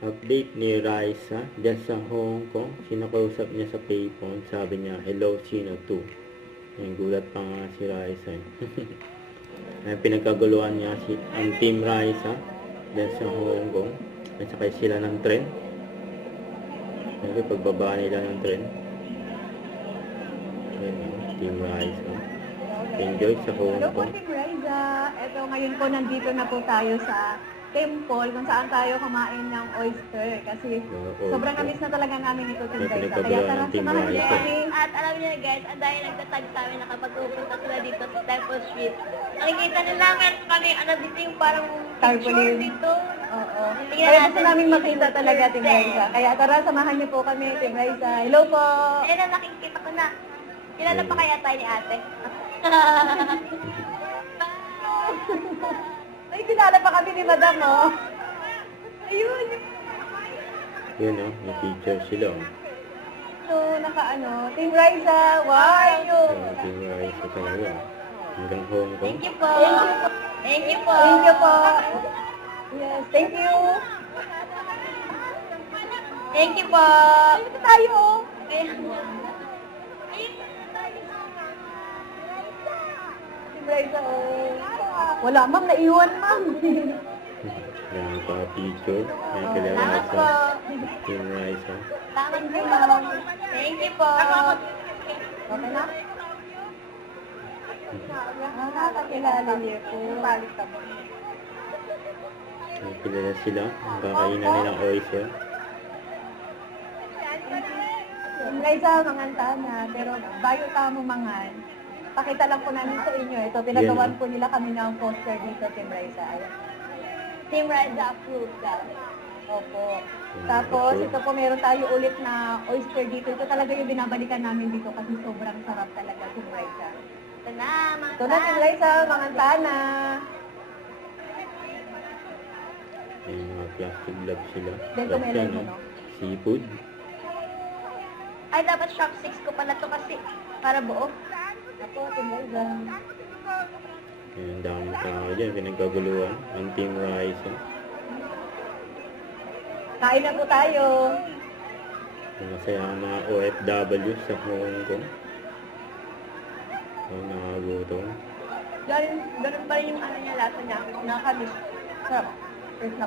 Update ni Raisa dyan sa Hong Kong. Sinakausap niya sa payphone. Sabi niya, hello, sino to? Yung gulat pa nga si Raisa. Ay, pinagkaguluhan niya ang Team Raisa dyan sa Hong Kong. Nasakay sila ng tren. Kasi pagbaba nila ng tren. Ayan, Team Raisa. Enjoy sa Hong Hello po, Kong. Team Riza. Ito, ngayon po nandito na po tayo sa temple kung saan tayo kumain ng oyster. Kasi Oo, sobrang oyster. namis na talaga namin ito, Team Kaya Riza. pinagkabuluhan Kaya tara, ng Team samahan niyo Riza. kami. At alam niyo guys, ang dahil nagtatag sa amin na kapag pupunta sila dito sa Temple Street, nakikita nila meron kami, dito yung parang picture Tarpaulin. dito. Oo. Tingnan Kaya gusto natin. namin makita talaga, Team Riza. Kaya tara, samahan niyo po kami, Team Riza. Hello po. Ayun na, nakikita ko na. Kilala pa kaya tayo ni ate? Ay, kilala pa kami ni Madam, oh. Ayun. Yun o, may picture sila. So, Team Riza, wow. Team Raisa talaga. Hanggang Hong Kong. Thank you po. Thank you po. Thank you po. Yes, thank you. Thank you po. Dito tayo. Team Riza, oh. Wala, ma'am. Naiwan, ma'am. Yan pa picture. May kilala Salamat po. sa Team Raisa. Salamat po. Thank you po. Okay na? Nakakilala niyo po. Balik ka mo. May kilala sila. Ang kakainan nilang oyster. Liza, manganta na. Pero bago ka mo mangan, pakita lang po namin sa inyo. Ito, pinagawan po nila kami ng poster dito, Team Liza. Ayan. Team Riza approved daw. Opo. Tapos, ito po, meron tayo ulit na oyster dito. Ito talaga yung binabalikan namin dito kasi sobrang sarap talaga, Team Liza. Ito na, mga Ito na, Team Liza, manganta na. May mga plastic gloves sila. Dito Tapos meron yan, mo, no? no? Seafood. Ay, dapat chopsticks ko pala to kasi para buo. Ako, Team Liza. Ang daming tao dyan. Pinagkaguluhan. Ang Team Raisa. Kain na po tayo. Masaya ang mga OFW sa Hong Kong. Nakagutom. Ganun pa rin yung niya, lasa niya. Nakakabis. Sarap.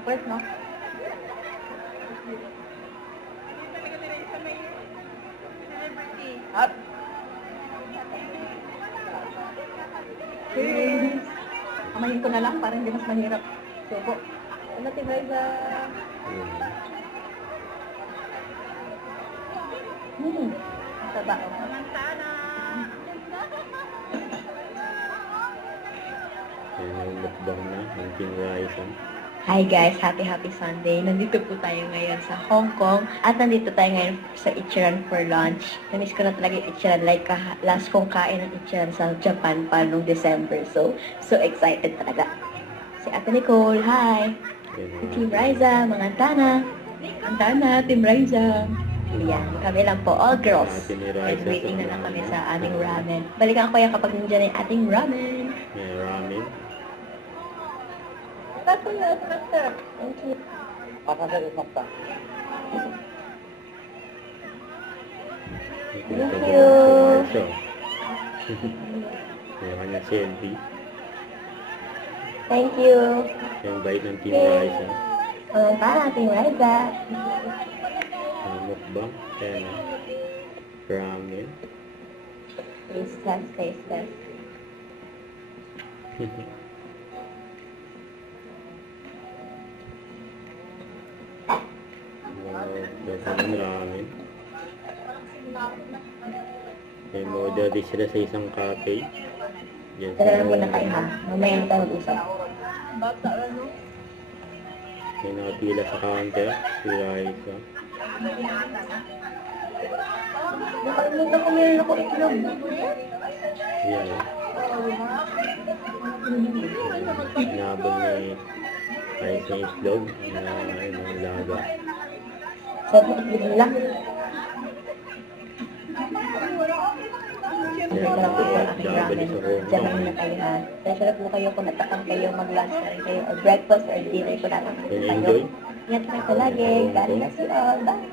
First, no? Up. Cheers! Kamayin ko na lang para hindi mas mahirap. Subo. Ano, Team Liza? Yun. Ang taba, oh. Yan yung mukbang na ng Team Raisa. Hi guys, happy Sunday. Nandito po tayo ngayon sa Hong Kong at nandito tayo ngayon sa Ichiran for lunch. Namiss ko na talaga yung Ichiran, like last kong kain ng Ichiran sa Japan pa noong December. So excited talaga. Si Ate Nicole, hi! Yan Si Team Riza, mga Antana. Antana, Team Riza. Yan, kami lang po, all girls. Ate ni Riza And waiting na lang sa kami mga- sa aming ramen. Balikan ko yan kapag nandiyan na yung ating ramen. May ramen. That's all, sir. Thank you. May Thank pinagkaguluhan you. si Raisa. May kanyang selfie. Thank you. Yung bait ng Team Raisa. Mga Antana, Team Liza. Ang mukbang. Kaya na. Ramen. Tasteless. Wow. Ganda ng ramen. May model din sila sa isang cafe. Diyan sa Tara na muna tayo, ha? Mamaya na tayo mag-usap. may nakapila sa counter. Si Raisa. Nakalimutan ko meron ako itlog. Yan. Inabang ni Raisa yung islog na laga. Sarap na itlog nila. Hindi ko lang po yung aking ramen. Diyan lang muna tayo, ha? Kaya sarap po kayo kung natakang kayo, mag-lunch na rin kayo, or breakfast, or dinner ko na lang kayo. Enjoy. Ingat kayo palagi. God bless you all. Bye!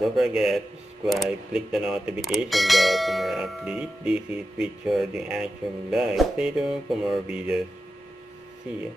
Don't forget to subscribe, click the notification bell for more updates. This is Richard, the Action Live. Stay tuned for more videos. See ya.